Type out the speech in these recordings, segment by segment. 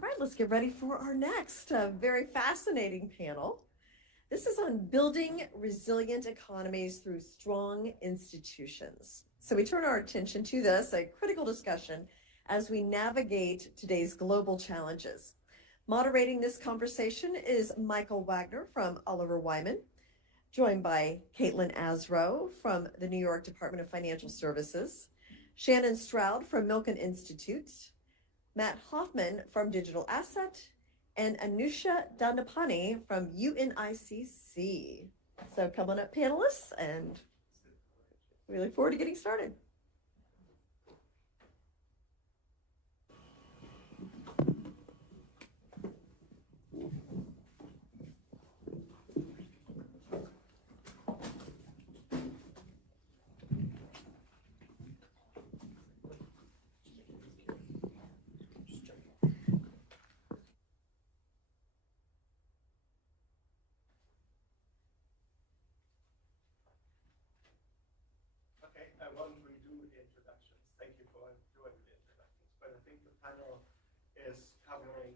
right, let's get ready for our next very fascinating panel. This is on building resilient economies through strong institutions. So we turn our attention to this, a critical discussion as we navigate today's global challenges. Moderating this conversation is Michael Wagner from Oliver Wyman, joined by Kaitlin Asrow from the New York Department of Financial Services, Shannon Stroud from Milken Institute, Matt Hoffmann from Digital Asset, and Anusha Dandapani from UNICC. So come on up, panelists, and we look forward to getting started. I won't redo the introductions. Thank you for doing the introductions. But I think the panel is covering.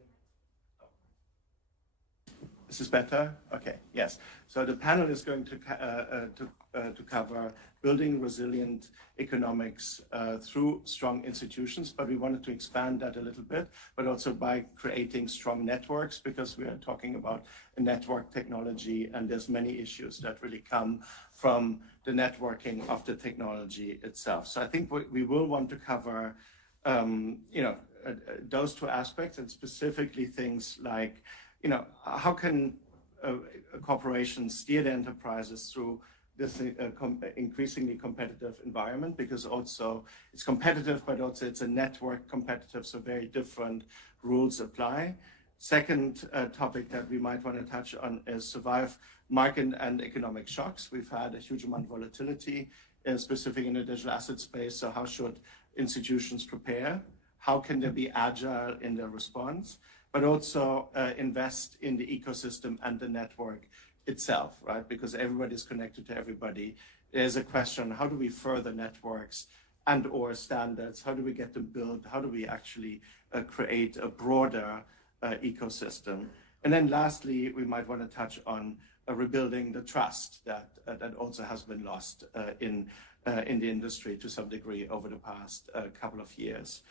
Oh. Is this better? Okay. Yes. So the panel is going to cover building resilient economics through strong institutions. But we wanted to expand that a little bit, but also by creating strong networks, because we are talking about a network technology, and there's many issues that really come from the networking of the technology itself. So I think we will want to cover, those two aspects, and specifically things like, how can corporations steer their enterprises through this increasingly competitive environment, because also it's competitive, but also it's a network competitive, so very different rules apply. Second topic that we might want to touch on is survive market and economic shocks. We've had a huge amount of volatility, specifically in the digital asset space. So how should institutions prepare? How can they be agile in their response? But also invest in the ecosystem and the network itself, right? Because everybody's connected to everybody. There's a question, how do we further networks and or standards? How do we get them built? How do we actually create a broader ecosystem? And then lastly, we might want to touch on rebuilding the trust that also has been lost in the industry to some degree over the past couple of years.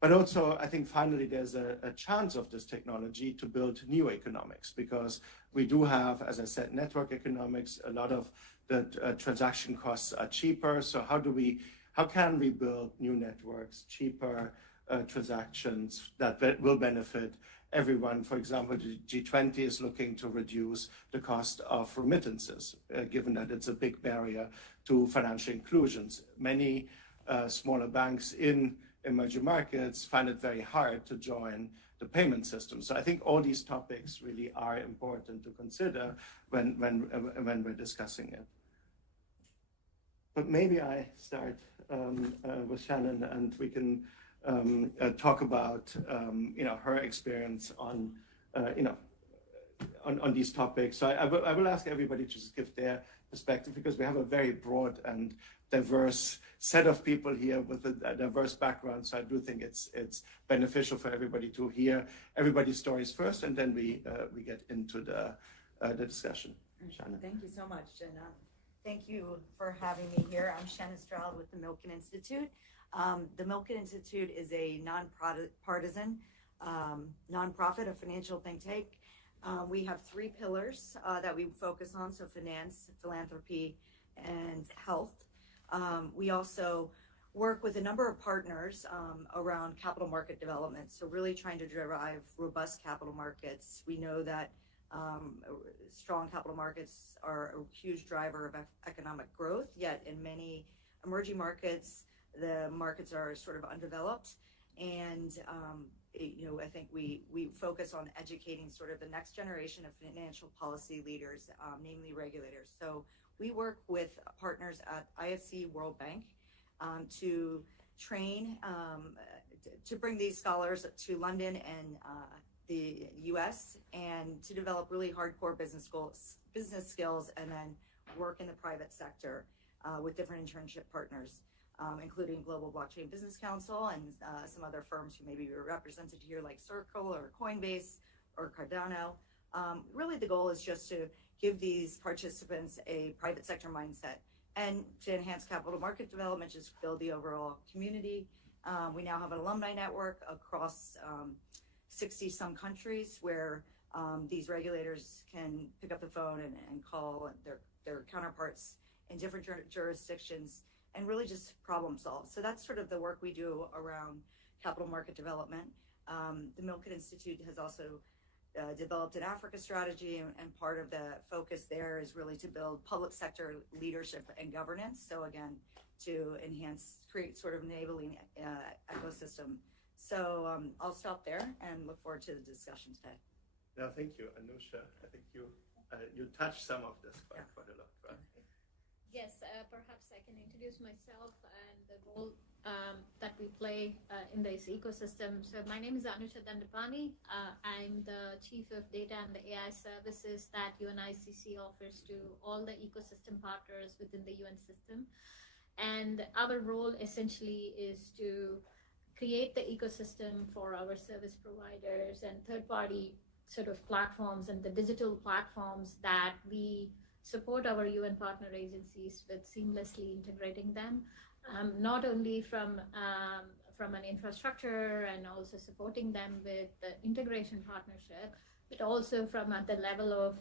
But also, I think finally there's a chance of this technology to build new economics, because we do have, as I said, network economics. A lot of the transaction costs are cheaper. So how can we build new networks, cheaper transactions that will benefit everyone? For example, the G20 is looking to reduce the cost of remittances, given that it's a big barrier to financial inclusions. Many smaller banks in emerging markets find it very hard to join the payment system. So I think all these topics really are important to consider when we're discussing it. But maybe I start with Shannon, and we can talk about her experience on these topics. So I will ask everybody to just give their perspective, because we have a very broad and diverse set of people here with a diverse background. So I do think it's beneficial for everybody to hear everybody's stories first, and then we get into the discussion. Shannon. Thank you so much, and thank you for having me here. I'm Shannon Stroud with the Milken Institute. The Milken Institute is a non-partisan nonprofit, a financial think tank. We have three pillars that we focus on, so finance, philanthropy, and health. We also work with a number of partners around capital market development, so really trying to drive robust capital markets. We know that strong capital markets are a huge driver of economic growth, yet in many emerging markets, the markets are sort of undeveloped. And I think we focus on educating sort of the next generation of financial policy leaders, namely regulators. So we work with partners at IFC, World Bank, to train, to bring these scholars to London and the US, and to develop really hardcore business skills, and then work in the private sector with different internship partners. including Global Blockchain Business Council and some other firms who maybe were represented here like Circle or Coinbase or Cardano. Really the goal is just to give these participants a private sector mindset and to enhance capital market development, just build the overall community. We now have an alumni network across 60 some countries where these regulators can pick up the phone and call their counterparts in different jurisdictions and really just problem solve. So that's sort of the work we do around capital market development. The Milken Institute has also developed an Africa strategy, and part of the focus there is really to build public sector leadership and governance. So again, to create sort of enabling ecosystem. So I'll stop there and look forward to the discussion today. No, thank you, Anusha. I think you touched some of this quite a lot, right? Yes, perhaps I can introduce myself and the role that we play in this ecosystem. So my name is Anusha Dandapani. I'm the Chief of Data and the AI Services that UNICC offers to all the ecosystem partners within the UN system. And our role essentially is to create the ecosystem for our service providers and third-party sort of platforms and the digital platforms that we support our UN partner agencies with seamlessly integrating them, not only from an infrastructure and also supporting them with the integration partnership, but also from at the level of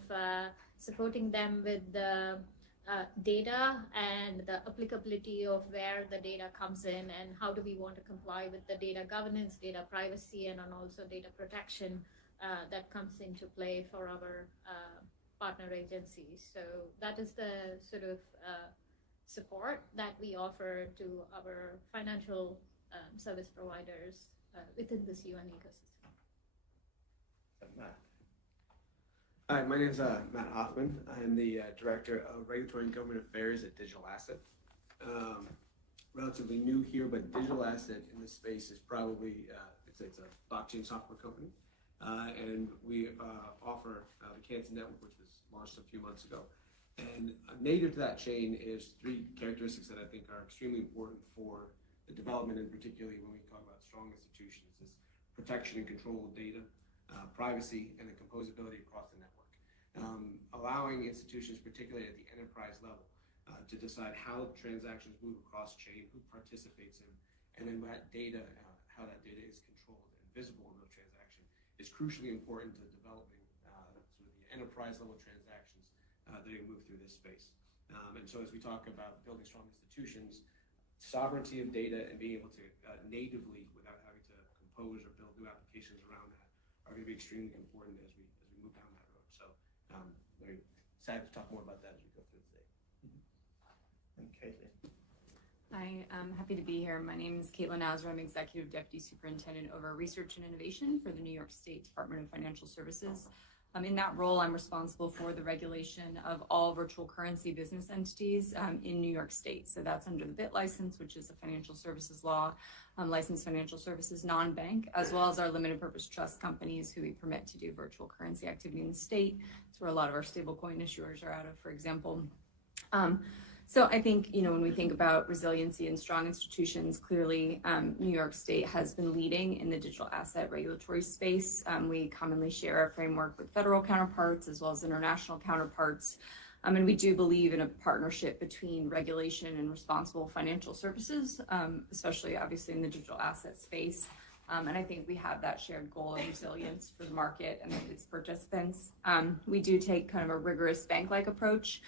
supporting them with the data and the applicability of where the data comes in and how do we want to comply with the data governance, data privacy, and also data protection that comes into play for our partner agencies. So that is the sort of support that we offer to our financial service providers within this UN ecosystem. Matt. Hi, my name is Matt Hoffmann. I'm the Director of Regulatory and Government Affairs at Digital Asset. Relatively new here, but Digital Asset in this space is probably, it's a blockchain software company. And we offer the Canton Network, which was launched a few months ago. And native to that chain is three characteristics that I think are extremely important for the development, and particularly when we talk about strong institutions, is protection and control of data, privacy, and the composability across the network. Allowing institutions, particularly at the enterprise level, to decide how transactions move across chain, who participates in, and then that data, how that data is controlled and visible in those transactions, is crucially important to developing sort of the enterprise level transactions that move through this space. And so as we talk about building strong institutions, sovereignty of data and being able to natively, without having to compose or build new applications around that, are going to be extremely important as we move down that road. So very excited to talk more about that as we go through today. And Kaitlin. Hi, I'm happy to be here. My name is Kaitlin Asrow. I'm Executive Deputy Superintendent over Research and Innovation for the New York State Department of Financial Services. In that role, I'm responsible for the regulation of all virtual currency business entities in New York State. So that's under the BIT license, which is a financial services law, licensed financial services non-bank, as well as our limited purpose trust companies who we permit to do virtual currency activity in the state. It's where a lot of our stablecoin issuers are out of, for example. So I think, when we think about resiliency and strong institutions, clearly New York State has been leading in the digital asset regulatory space. We commonly share a framework with federal counterparts as well as international counterparts. And we do believe in a partnership between regulation and responsible financial services, especially obviously in the digital asset space. And I think we have that shared goal of resilience for the market and its participants. We do take kind of a rigorous bank-like approach.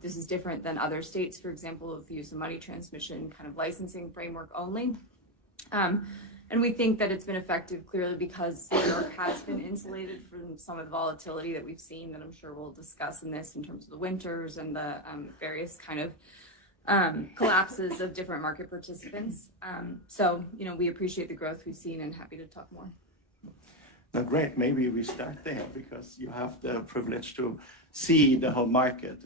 This is different than other states, for example, if you use a money transmission kind of licensing framework only. And we think that it's been effective clearly because New York has been insulated from some of the volatility that we've seen that I'm sure we'll discuss in this in terms of the winters and the various kind of collapses of different market participants. So, we appreciate the growth we've seen and happy to talk more. Now, great. Maybe we start there because you have the privilege to see the whole market.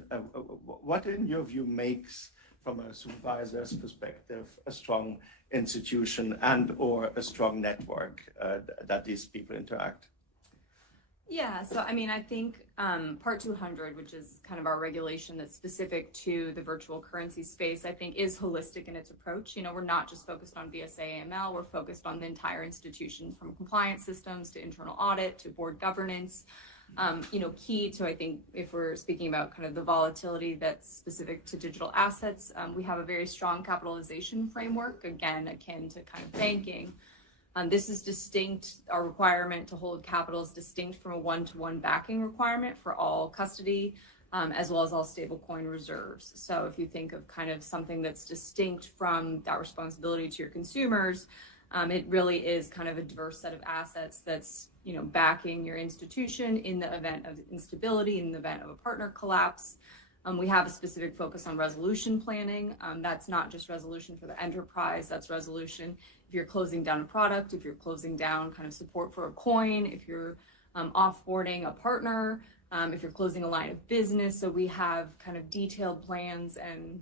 What, in your view, makes, from a supervisor's perspective, a strong institution and/or a strong network that these people interact? Yeah, so I mean, I think Part 200, which is kind of our regulation that's specific to the virtual currency space, I think is holistic in its approach. You know, we're not just focused on BSA AML, we're focused on the entire institution, from compliance systems to internal audit to board governance. You know, key to, I think, if we're speaking about kind of the volatility that's specific to digital assets, we have a very strong capitalization framework, again, akin to kind of banking. This is distinct, our requirement to hold capital is distinct from a one-to-one backing requirement for all custody, as well as all stablecoin reserves. So if you think of kind of something that's distinct from that responsibility to your consumers, it really is kind of a diverse set of assets that's, you know, backing your institution in the event of instability, in the event of a partner collapse. We have a specific focus on resolution planning. That's not just resolution for the enterprise, that's resolution if you're closing down a product, if you're closing down kind of support for a coin, if you're offboarding a partner, if you're closing a line of business. So we have kind of detailed plans and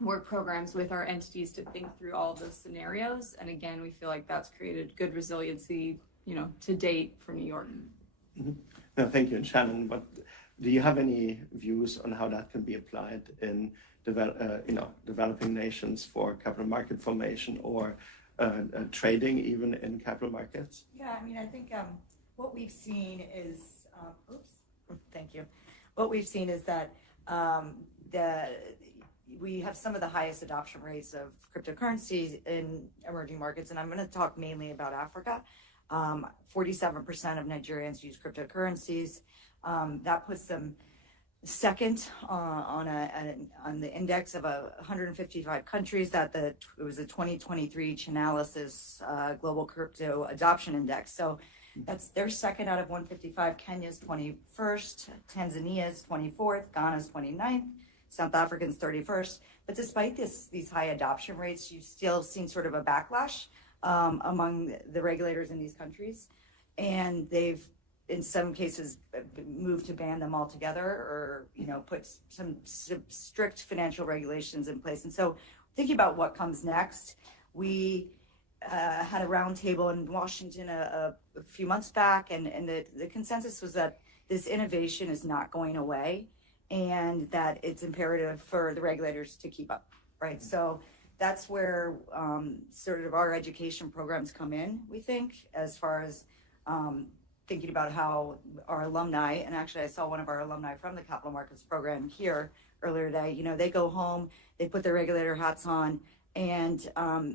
work programs with our entities to think through all those scenarios. And again, we feel like that's created good resiliency, you know, to date for New York. Mm-hmm. No, thank you. And Shannon, but do you have any views on how that can be applied in developing nations for capital market formation or trading, even in capital markets? Yeah, I mean, I think what we've seen is, thank you. What we've seen is that we have some of the highest adoption rates of cryptocurrencies in emerging markets, and I'm going to talk mainly about Africa. 47% of Nigerians use cryptocurrencies. That puts them second on the index of 155 countries it was a 2023 Chainalysis Global Crypto Adoption Index. So they're second out of 155. Kenya's 21st, Tanzania's 24th, Ghana's 29th, South Africa's 31st. But despite these high adoption rates, you've still seen sort of a backlash among the regulators in these countries, and they've in some cases moved to ban them altogether, or, you know, put some strict financial regulations in place. And so thinking about what comes next, we had a roundtable in Washington a few months back, and the consensus was that this innovation is not going away, and that it's imperative for the regulators to keep up, right? So that's where sort of our education programs come in, we think, as far as thinking about how our alumni, and actually I saw one of our alumni from the capital markets program here earlier today, you know, they go home, they put their regulator hats on, and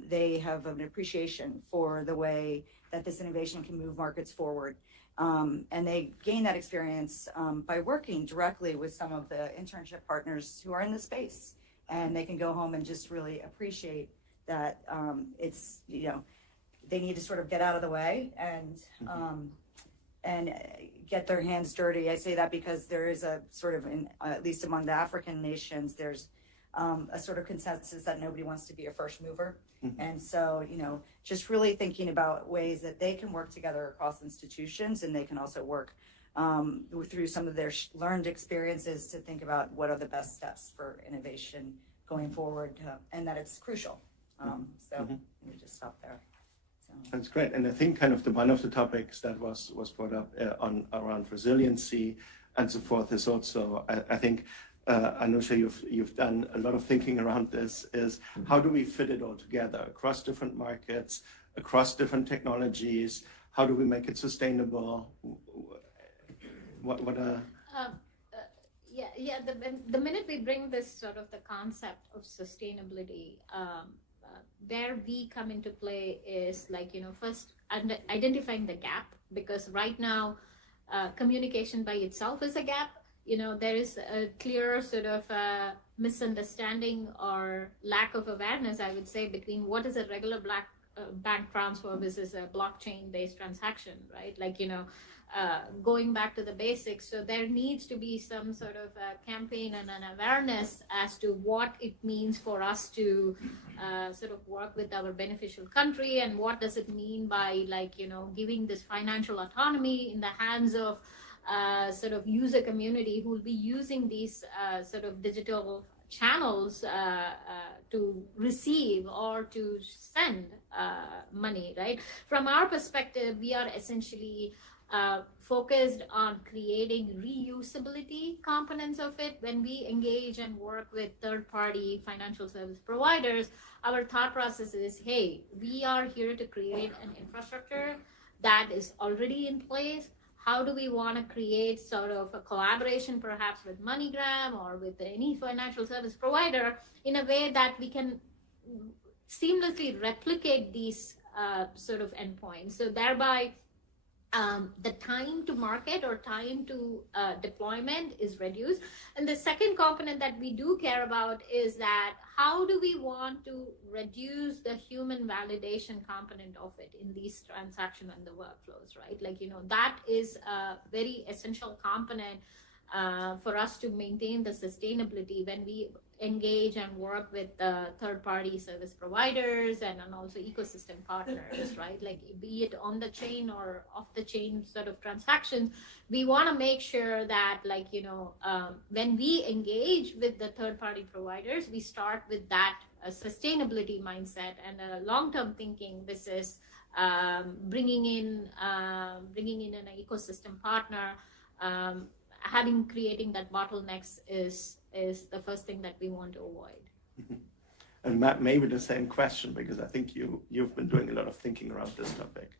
they have an appreciation for the way that this innovation can move markets forward. And they gain that experience by working directly with some of the internship partners who are in the space. And they can go home and just really appreciate that it's, you know, they need to sort of get out of the way and get their hands dirty. I say that because there is a sort of, at least among the African nations, there's a sort of consensus that nobody wants to be a first mover. Mm-hmm. And so, you know, just really thinking about ways that they can work together across institutions, and they can also work through some of their learned experiences to think about what are the best steps for innovation going forward, and that it's crucial. So let me just stop there. That's great. And I think kind of one of the topics that was brought up around resiliency and so forth is also, I think, Anusha, you've done a lot of thinking around this, is how do we fit it all together across different markets, across different technologies? How do we make it sustainable? The minute we bring this sort of the concept of sustainability, where we come into play is, like, you know, first identifying the gap, because right now communication by itself is a gap. You know, there is a clear sort of misunderstanding or lack of awareness, I would say, between what is a regular bank transfer versus a blockchain based transaction, right? Like, you know, going back to the basics. So there needs to be some sort of campaign and an awareness as to what it means for us to sort of work with our beneficial country, and what does it mean by, like, you know, giving this financial autonomy in the hands of sort of user community who will be using these sort of digital channels to receive or to send money, right? From our perspective, we are essentially focused on creating reusability components of it. When we engage and work with third-party financial service providers, our thought process is, hey, we are here to create an infrastructure that is already in place. How do we want to create sort of a collaboration perhaps with MoneyGram or with any financial service provider in a way that we can seamlessly replicate these sort of endpoints. So thereby, the time to market or time to deployment is reduced. And the second component that we do care about is that how do we want to reduce the human validation component of it in these transactions and the workflows, right? Like, that is a very essential component for us to maintain the sustainability when we engage and work with third-party service providers and also ecosystem partners, right? Like, be it on the chain or off the chain sort of transactions, we want to make sure that, like, when we engage with the third-party providers, we start with that sustainability mindset and a long-term thinking. This is bringing in an ecosystem partner. Creating that bottlenecks is the first thing that we want to avoid. And Matt, maybe the same question, because I think you've been doing a lot of thinking around this topic.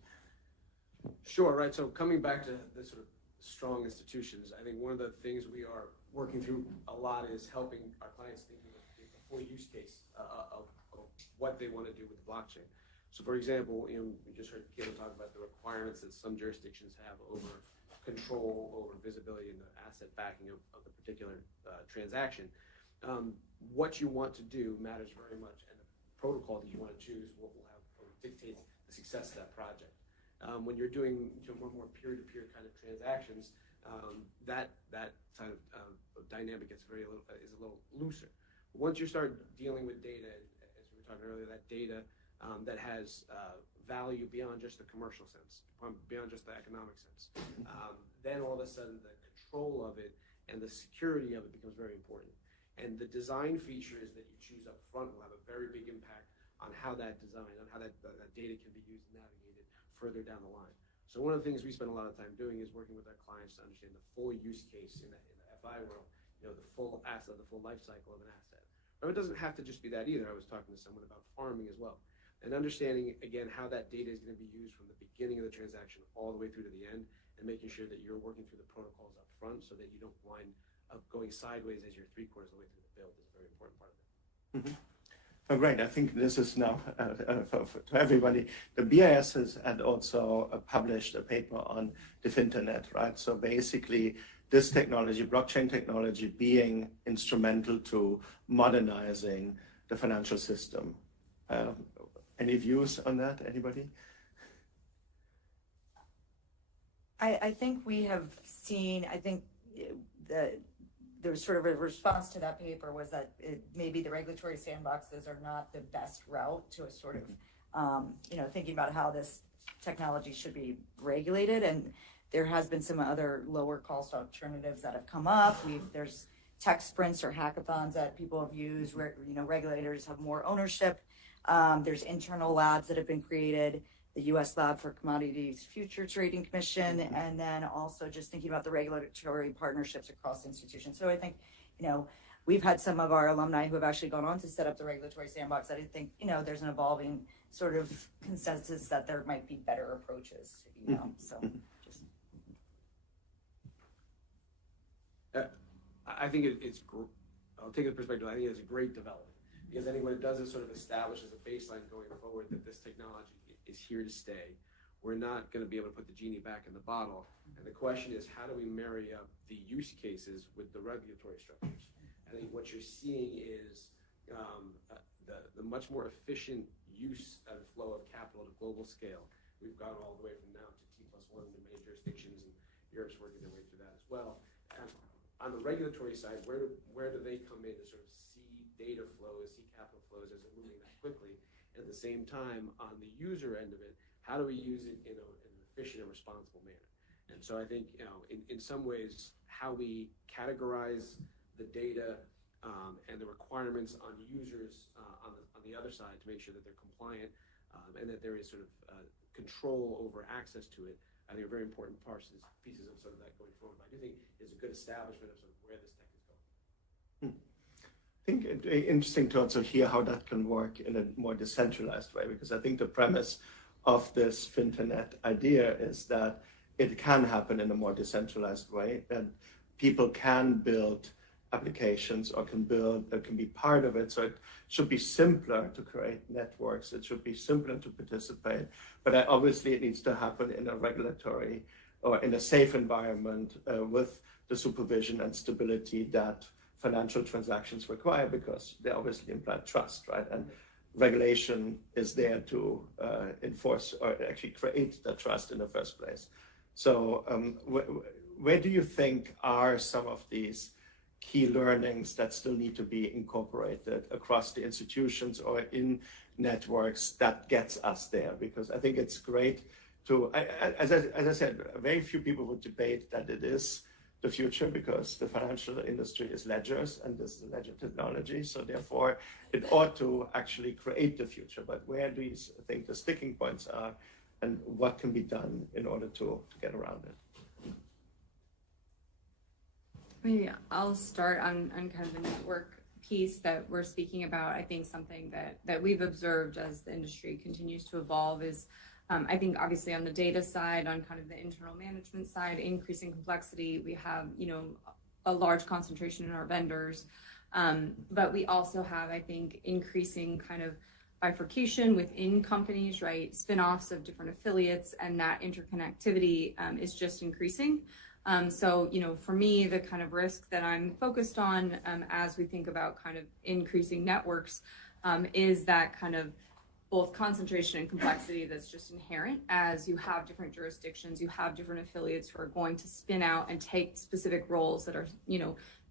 Sure, right. So coming back to the sort of strong institutions, I think one of the things we are working through a lot is helping our clients thinking of the full use case of what they want to do with the blockchain. So for example, we just heard Kaitlin talk about the requirements that some jurisdictions have over control over visibility and the asset backing of the particular transaction. What you want to do matters very much, and the protocol that you want to choose will dictate the success of that project. When you're doing more peer-to-peer kind of transactions, that kind of dynamic is a little looser. Once you start dealing with data, as we were talking earlier, that data that has value beyond just the commercial sense, beyond just the economic sense, then all of a sudden the control of it and the security of it becomes very important. And the design features that you choose up front will have a very big impact on how that design, on how that data can be used and navigated further down the line. So one of the things we spend a lot of time doing is working with our clients to understand the full use case in the FI world, the full asset, the full life cycle of an asset. But it doesn't have to just be that either. I was talking to someone about farming as well. And understanding, again, how that data is going to be used from the beginning of the transaction all the way through to the end, and making sure that you're working through the protocols up front so that you don't wind up going sideways as you're 3/4 of the way through the build is a very important part of it. Mm-hmm. Oh, great. I think this is now to everybody. The BIS had also published a paper on the internet, right? So basically, this technology, blockchain technology, being instrumental to modernizing the financial system. Any views on that, anybody? I think we have seen, there was sort of a response to that paper was that maybe the regulatory sandboxes are not the best route to a sort of, thinking about how this technology should be regulated. And there has been some other lower cost alternatives that have come up. There's tech sprints or hackathons that people have used where, regulators have more ownership. There's internal labs that have been created, the U.S. Lab for Commodities Future Trading Commission, and then also just thinking about the regulatory partnerships across institutions. So I think, we've had some of our alumni who have actually gone on to set up the regulatory sandbox. I think, there's an evolving sort of consensus that there might be better approaches, so just. I think it's, I'll take the perspective, I think it's a great development. Because I think what it does is sort of establish as a baseline going forward that this technology is here to stay. We're not going to be able to put the genie back in the bottle. And the question is, how do we marry up the use cases with the regulatory structures? I think what you're seeing is the much more efficient use and flow of capital at a global scale. We've gone all the way from now to T+1 in many jurisdictions, and Europe's working their way through that as well. And on the regulatory side, where do they come in to sort of data flows, see capital flows as they're moving that quickly. And at the same time, on the user end of it, how do we use it in an efficient and responsible manner? And so I think, in some ways, how we categorize the data and the requirements on users on the other side to make sure that they're compliant and that there is sort of control over access to it I think are very important pieces of sort of that going forward. But I do think it's a good establishment of sort of where this tech is going. I think it's interesting to also hear how that can work in a more decentralized way, because I think the premise of this FinTernet idea is that it can happen in a more decentralized way, that people can build applications or can be part of it. So it should be simpler to create networks. It should be simpler to participate, but obviously it needs to happen in a regulatory or in a safe environment with the supervision and stability that financial transactions require, because they obviously imply trust, right? And regulation is there to enforce or actually create the trust in the first place. So where do you think are some of these key learnings that still need to be incorporated across the institutions or in networks that gets us there? Because I think it's great to, as I said, very few people would debate that it is the future, because the financial industry is ledgers and this is ledger technology. So therefore, it ought to actually create the future. But where do you think the sticking points are, and what can be done in order to get around it? Maybe I'll start on kind of the network piece that we're speaking about. I think something that we've observed as the industry continues to evolve is, I think obviously on the data side, on kind of the internal management side, increasing complexity, we have, a large concentration in our vendors. But we also have, I think, increasing kind of bifurcation within companies, right? Spin-offs of different affiliates, and that interconnectivity is just increasing. So, for me, the kind of risk that I'm focused on as we think about kind of increasing networks is that kind of both concentration and complexity that's just inherent as you have different jurisdictions, you have different affiliates who are going to spin out and take specific roles that are,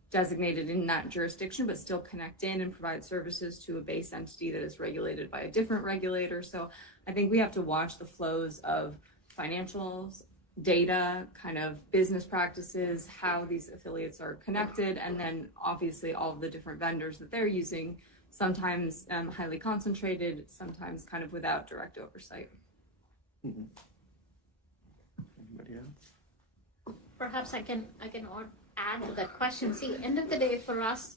designated in that jurisdiction, but still connect in and provide services to a base entity that is regulated by a different regulator. So I think we have to watch the flows of financials, data, kind of business practices, how these affiliates are connected, and then obviously all of the different vendors that they're using, sometimes highly concentrated, sometimes kind of without direct oversight. Mm-hmm. Anybody else? Perhaps I can add to that question. See, end of the day for us,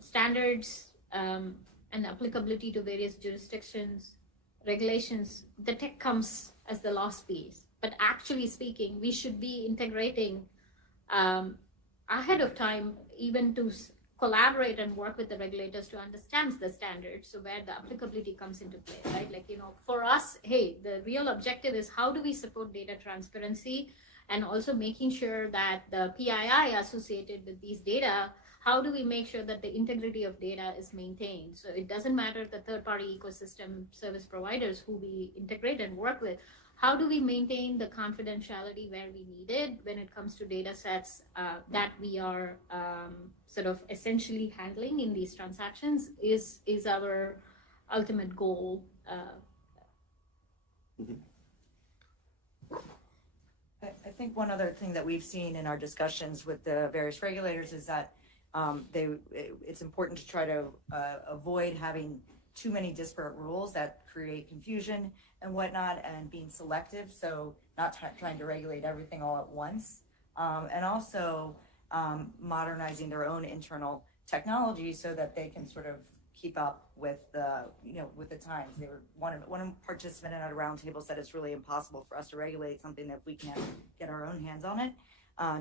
standards and applicability to various jurisdictions, regulations, the tech comes as the last piece. But actually speaking, we should be integrating ahead of time, even to collaborate and work with the regulators to understand the standards, so where the applicability comes into play, right? Like, for us, hey, the real objective is how do we support data transparency, and also making sure that the PII associated with these data, how do we make sure that the integrity of data is maintained? So it doesn't matter the third-party ecosystem service providers who we integrate and work with. How do we maintain the confidentiality where we need it when it comes to data sets that we are sort of essentially handling in these transactions is our ultimate goal. Mm-hmm. I think one other thing that we've seen in our discussions with the various regulators is that it's important to try to avoid having too many disparate rules that create confusion and whatnot, and being selective, so not trying to regulate everything all at once, and also modernizing their own internal technology so that they can sort of keep up with the with the times. They were one participant at a roundtable said it's really impossible for us to regulate something that we can't get our own hands on it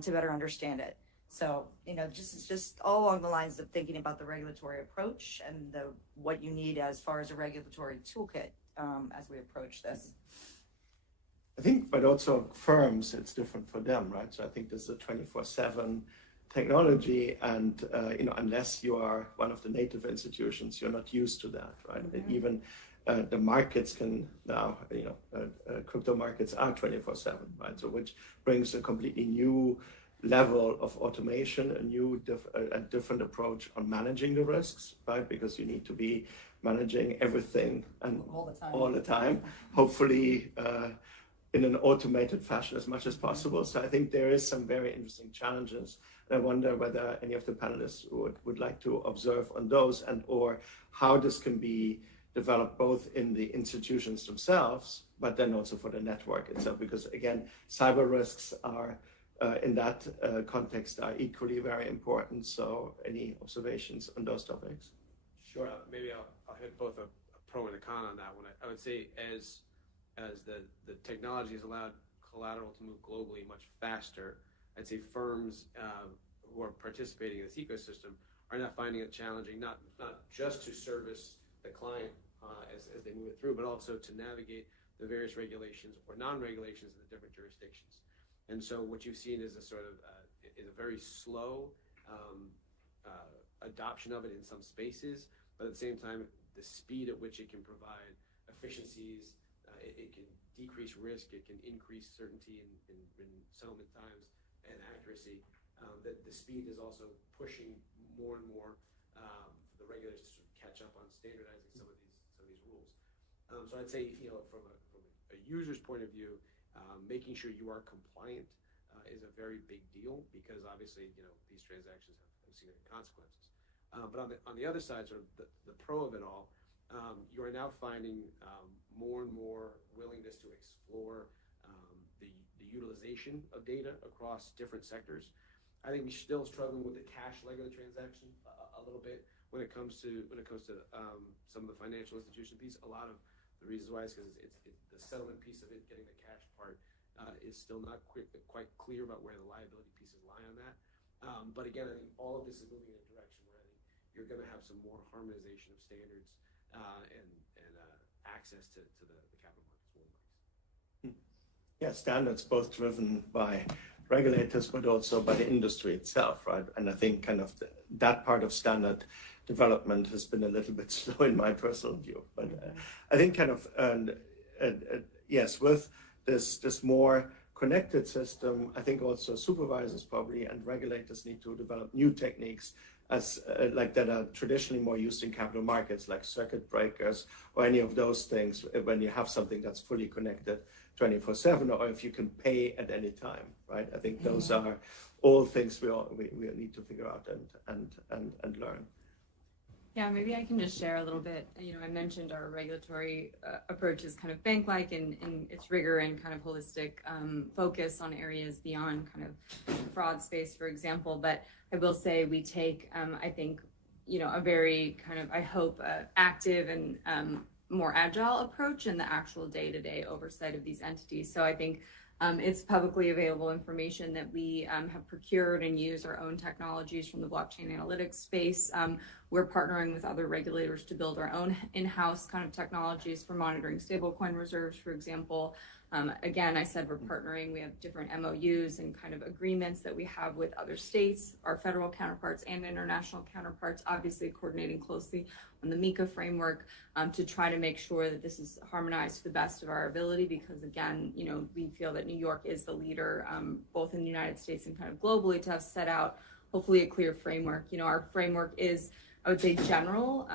to better understand it. So, just all along the lines of thinking about the regulatory approach and what you need as far as a regulatory toolkit as we approach this. I think, but also firms, it's different for them, right? So I think there's a 24/7 technology, and unless you are one of the native institutions, you're not used to that, right? Mm-hmm. Even the markets can now, crypto markets are 24/7, right? So which brings a completely new level of automation, a different approach on managing the risks, right? Because you need to be managing everything and all the time, hopefully in an automated fashion as much as possible. So I think there is some very interesting challenges. And I wonder whether any of the panelists would like to observe on those, and or how this can be developed both in the institutions themselves but then also for the network itself, because again, cyber risks are in that context are equally very important. So any observations on those topics? Sure. Maybe I'll hit both a pro and a con on that one. I would say as the technology has allowed collateral to move globally much faster, I'd say firms who are participating in this ecosystem are not finding it challenging, not just to service the client as they move it through, but also to navigate the various regulations or non-regulations in the different jurisdictions. And so what you've seen is a sort of is a very slow adoption of it in some spaces, but at the same time, the speed at which it can provide efficiencies, it can decrease risk, it can increase certainty in settlement times and accuracy. The speed is also pushing more and more for the regulators to sort of catch up on standardizing some of these rules. So I'd say, from a user's point of view, making sure you are compliant is a very big deal, because obviously, these transactions have significant consequences. But on the other side, sort of the pro of it all, you are now finding more and more willingness to explore the utilization of data across different sectors. I think we're still struggling with the cash leg of the transaction a little bit when it comes to some of the financial institution piece. A lot of the reasons why is because it's the settlement piece of it, getting the cash part, is still not quite clear about where the liability pieces lie on that. But again, I think all of this is moving in a direction where I think you're going to have some more harmonization of standards and access to the capital markets worldwide. Yeah, standards both driven by regulators, but also by the industry itself, right? And I think kind of that part of standard development has been a little bit slow in my personal view. But I think kind of, yes, with this more connected system, I think also supervisors probably and regulators need to develop new techniques as like that are traditionally more used in capital markets, like circuit breakers or any of those things, when you have something that's fully connected 24/7, or if you can pay at any time, right? I think those are all things we need to figure out and learn. Yeah, maybe I can just share a little bit. I mentioned our regulatory approach is kind of bank-like in its rigor and kind of holistic focus on areas beyond kind of fraud space, for example. But I will say we take, I think, a very kind of, I hope, active and more agile approach in the actual day-to-day oversight of these entities. So I think it's publicly available information that we have procured and use our own technologies from the blockchain analytics space. We're partnering with other regulators to build our own in-house kind of technologies for monitoring stablecoin reserves, for example. Again, I said we're partnering. We have different MOUs and kind of agreements that we have with other states, our federal counterparts and international counterparts, obviously coordinating closely on the MiCA framework to try to make sure that this is harmonized to the best of our ability, because again, we feel that New York is the leader, both in the United States and kind of globally, to have set out hopefully a clear framework. Our framework is, I would say, general,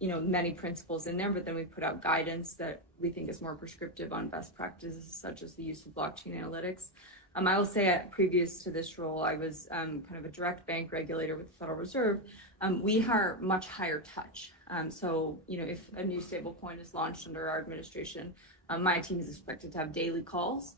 many principles in there, but then we put out guidance that we think is more prescriptive on best practices, such as the use of blockchain analytics. I will say, previous to this role, I was kind of a direct bank regulator with the Federal Reserve. We are much higher touch. So, if a new stablecoin is launched under our administration, my team is expected to have daily calls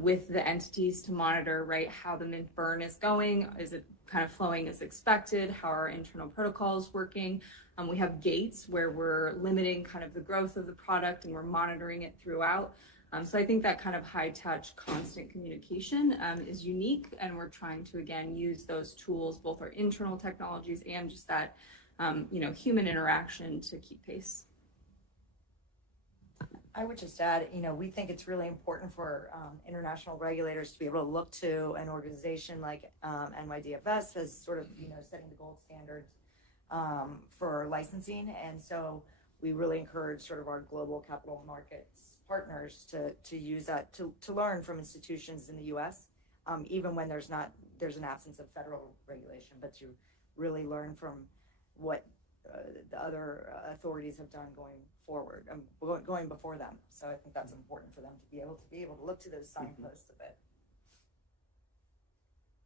with the entities to monitor, right, how the mint burn is going. Is it kind of flowing as expected? How are our internal protocols working? We have gates where we're limiting kind of the growth of the product and we're monitoring it throughout. So I think that kind of high touch, constant communication is unique, and we're trying to, again, use those tools, both our internal technologies and just that, human interaction to keep pace. I would just add, we think it's really important for international regulators to be able to look to an organization like NYDFS as sort of, setting the gold standards for licensing. And so we really encourage sort of our global capital markets partners to use that to learn from institutions in the U.S., even when there's an absence of federal regulation, but to really learn from what the other authorities have done going forward, going before them. So I think that's important for them to be able to look to those signposts a bit.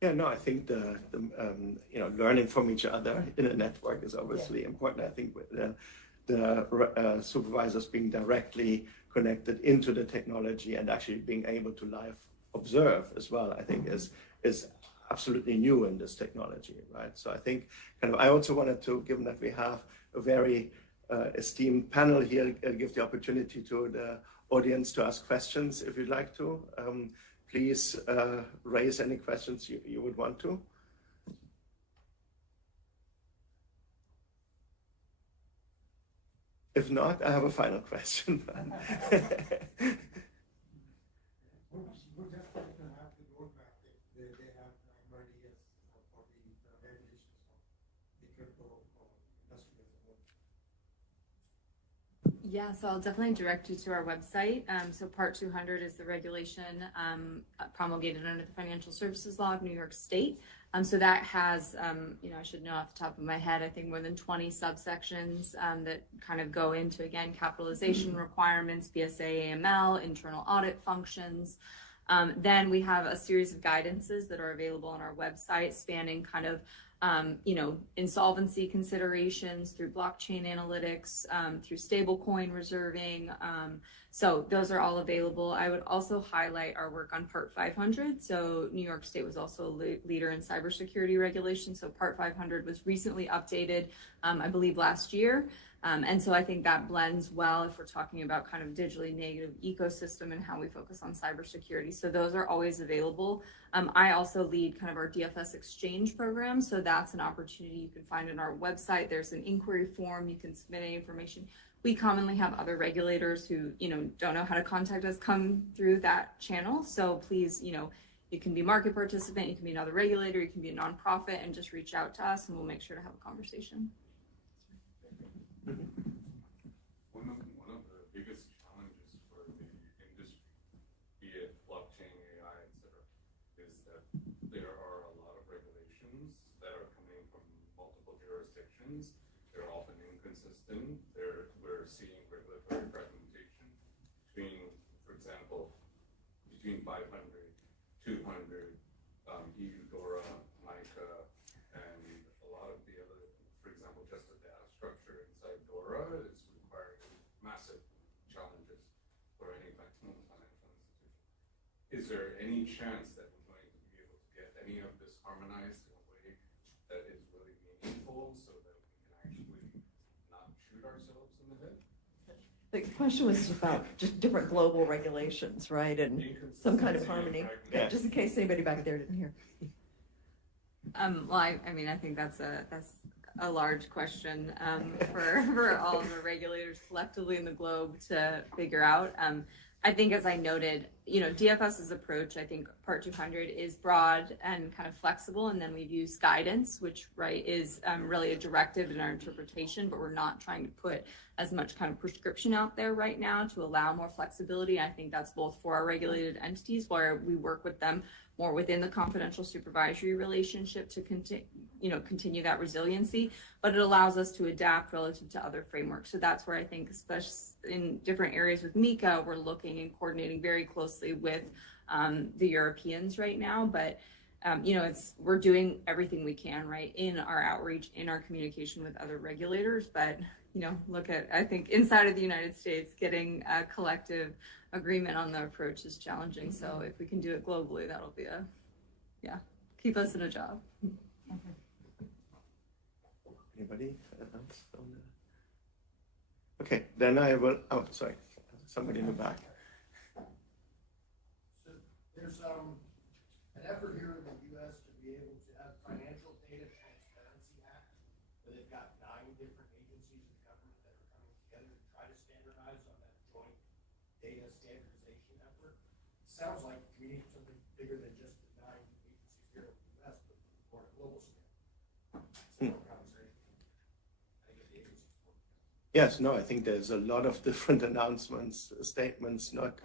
Yeah, no, I think the learning from each other in a network is obviously important. I think with the supervisors being directly connected into the technology and actually being able to live observe as well, I think is absolutely new in this technology, right? So I think I also wanted to, given that we have a very esteemed panel here, give the opportunity to the audience to ask questions if you'd like to. Please raise any questions you would want to. If not, I have a final question. We're definitely going to have the roadmap. They have NYDFS for the regulations of the crypto industry as a whole. Yeah, so I'll definitely direct you to our website. So Part 200 is the regulation promulgated under the Financial Services Law of New York State. So that has, I should know off the top of my head, I think more than 20 subsections that kind of go into, again, capitalization requirements, BSA, AML, internal audit functions. Then we have a series of guidances that are available on our website spanning kind of insolvency considerations through blockchain analytics, through stablecoin reserving. So those are all available. I would also highlight our work on Part 500. So New York State was also a leader in cybersecurity regulation. So Part 500 was recently updated, I believe last year. And so I think that blends well if we're talking about kind of digitally native ecosystem and how we focus on cybersecurity. So those are always available. I also lead kind of our DFS exchange program. So that's an opportunity you can find on our website. There's an inquiry form. You can submit any information. We commonly have other regulators who, don't know how to contact us come through that channel. So please, you can be a market participant, you can be another regulator, you can be a nonprofit, and just reach out to us and we'll make sure to have a conversation. One of the biggest challenges for the industry, be it blockchain, AI, etc., is that there are a lot of regulations that are coming from multiple jurisdictions. They're often inconsistent. We're seeing regulatory fragmentation between, for example, between 500, 200, EU DORA, MICA, and a lot of the other, for example, just the data structure inside DORA is requiring massive challenges for any financial institution. Is there any chance that we're going to be able to get any of this harmonized in a way that is really meaningful so that we can actually not shoot ourselves in the head? The question was about just different global regulations, right? And some kind of harmony. Yeah, just in case anybody back there didn't hear. Well, I mean, I think that's a large question for all of the regulators collectively in the globe to figure out. I think, as I noted, DFS's approach, I think Part 200 is broad and kind of flexible, and then we've used guidance, which is really a directive in our interpretation, but we're not trying to put as much kind of prescription out there right now to allow more flexibility. I think that's both for our regulated entities, where we work with them more within the confidential supervisory relationship to continue that resiliency, but it allows us to adapt relative to other frameworks. So that's where I think, especially in different areas with MiCA, we're looking and coordinating very closely with the Europeans right now. But we're doing everything we can, right, in our outreach, in our communication with other regulators. But I think inside of the United States, getting a collective agreement on the approach is challenging. So if we can do it globally, that'll be keep us in a job. Anybody else on that? Okay, then I will. Oh, sorry, somebody in the back. So there's an effort here in the U.S. to be able to have Financial Data Transparency Act, where they've got 9 different agencies of government that are coming together to try to standardize on that joint data standardization effort. It sounds like we need something bigger than just the 9 agencies here in the U.S., but more on a global scale. Yes, no, I think there's a lot of different announcements, statements, not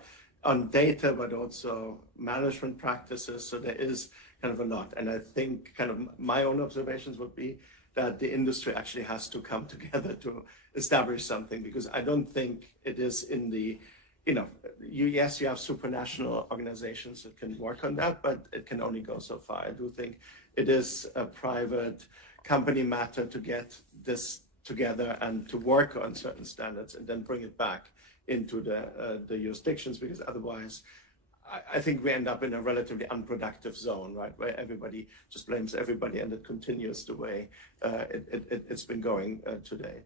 on data, but also management practices. So there is kind of a lot. And I think kind of my own observations would be that the industry actually has to come together to establish something, because I don't think it is in the, yes, you have supranational organizations that can work on that, but it can only go so far. I do think it is a private company matter to get this together and to work on certain standards and then bring it back into the jurisdictions, because otherwise I think we end up in a relatively unproductive zone, right, where everybody just blames everybody and it continues the way it's been going to date.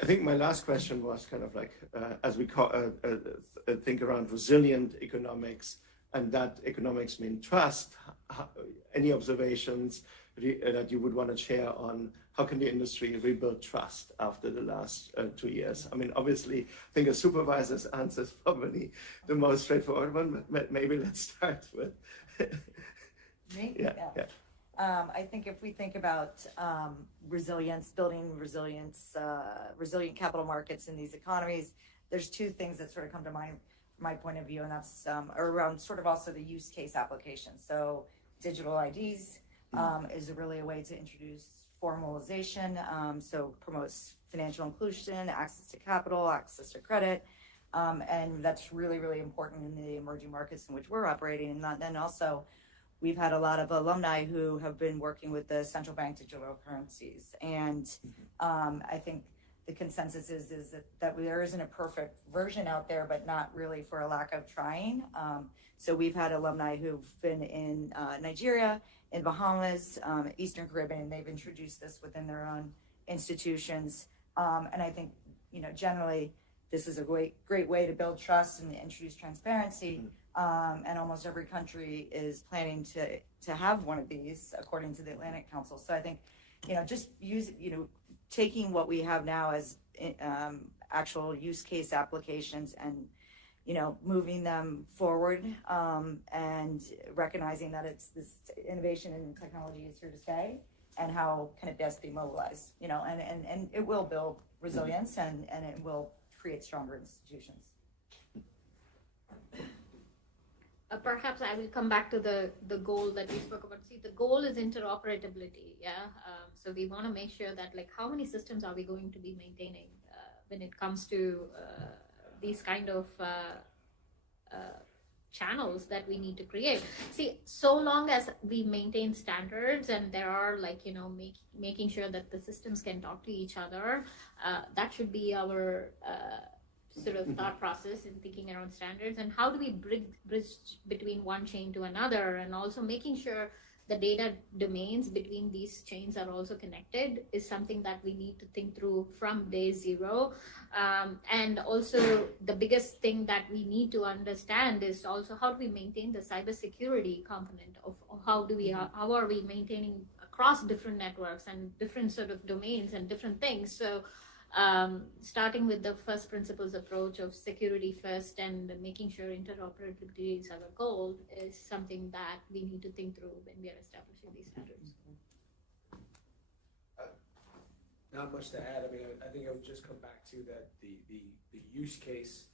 I think my last question was kind of like, as we think around resilient economics, and that economics mean trust, any observations that you would want to share on how can the industry rebuild trust after the last 2 years? I mean, obviously, I think a supervisor's answer is probably the most straightforward one, but maybe let's start with. Me? Yeah. I think if we think about resilience, building resilience, resilient capital markets in these economies, there's two things that sort of come to mind from my point of view, and that's around sort of also the use case application. So digital IDs is really a way to introduce formalization, so promotes financial inclusion, access to capital, access to credit, and that's really, really important in the emerging markets in which we're operating. And then also, we've had a lot of alumni who have been working with the central bank digital currencies. And I think the consensus is that there isn't a perfect version out there, but not really for a lack of trying. So we've had alumni who've been in Nigeria, in Bahamas, Eastern Caribbean, and they've introduced this within their own institutions. And I think, generally, this is a great way to build trust and introduce transparency. And almost every country is planning to have one of these, according to the Atlantic Council. So I think, just taking what we have now as actual use case applications and, moving them forward, and recognizing that it's this innovation and technology is here to stay, and how can it best be mobilized, and it will build resilience and it will create stronger institutions. Perhaps I will come back to the goal that we spoke about. See, the goal is interoperability, so we want to make sure that, like, how many systems are we going to be maintaining when it comes to these kind of channels that we need to create. See, so long as we maintain standards and there are, like, making sure that the systems can talk to each other, that should be our sort of thought process in thinking around standards. And how do we bridge between one chain to another, and also making sure the data domains between these chains are also connected is something that we need to think through from day zero. And also the biggest thing that we need to understand is also how do we maintain the cybersecurity component of how are we maintaining across different networks and different sort of domains and different things. So starting with the first principles approach of security first and making sure interoperability is our goal is something that we need to think through when we are establishing these standards. Not much to add. I mean, I think I would just come back to that the use case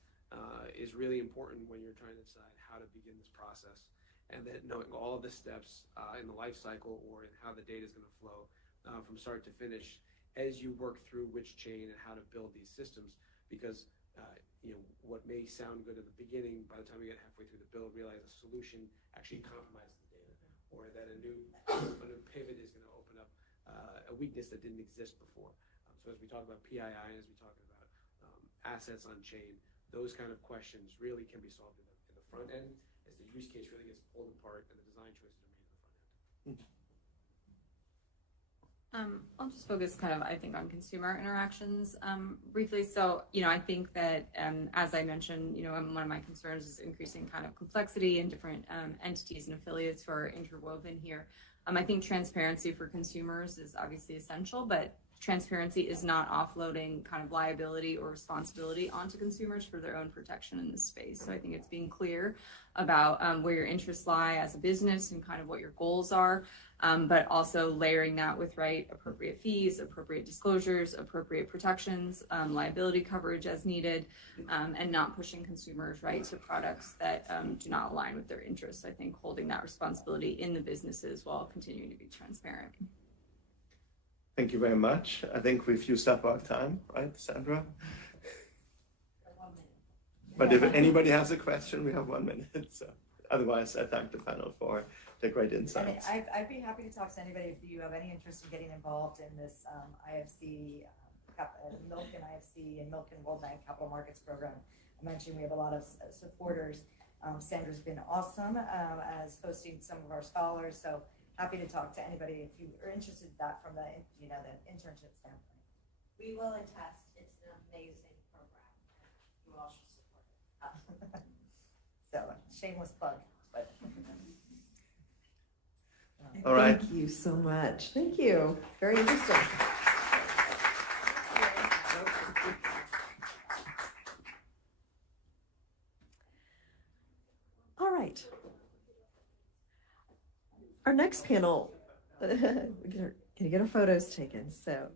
is really important when you're trying to decide how to begin this process, and that knowing all of the steps in the life cycle or in how the data is going to flow from start to finish as you work through which chain and how to build these systems, because what may sound good at the beginning, by the time you get halfway through the build, realize a solution actually compromises the data, or that a new pivot is going to open up a weakness that didn't exist before. So as we talk about PII, and as we talk about assets on chain, those kind of questions really can be solved in the front end, as the use case really gets pulled apart and the design choices are made in the front end. I'll just focus kind of, I think, on consumer interactions briefly. So, I think that, as I mentioned, one of my concerns is increasing kind of complexity in different entities and affiliates who are interwoven here. I think transparency for consumers is obviously essential, but transparency is not offloading kind of liability or responsibility onto consumers for their own protection in this space. So I think it's being clear about where your interests lie as a business and kind of what your goals are, but also layering that with appropriate fees, appropriate disclosures, appropriate protections, liability coverage as needed, and not pushing consumers to products that do not align with their interests. I think holding that responsibility in the businesses while continuing to be transparent. Thank you very much. I think we've used up our time, right, Sandra? 1 minute. But if anybody has a question, we have 1 minute. So otherwise, I thank the panel for the great insights. I'd be happy to talk to anybody if you have any interest in getting involved in this IFC Milken IFC and Milken World Bank Capital Markets Program. I mentioned we have a lot of supporters. Sandra's been awesome as hosting some of our scholars. So happy to talk to anybody if you are interested in that from the the internship standpoint. We will attest. It's an amazing program. You all should support it. So shameless plug, but. All right. Thank you so much. Thank you. Very interesting. All right. Our next panel, we're gonna get our photos taken. So.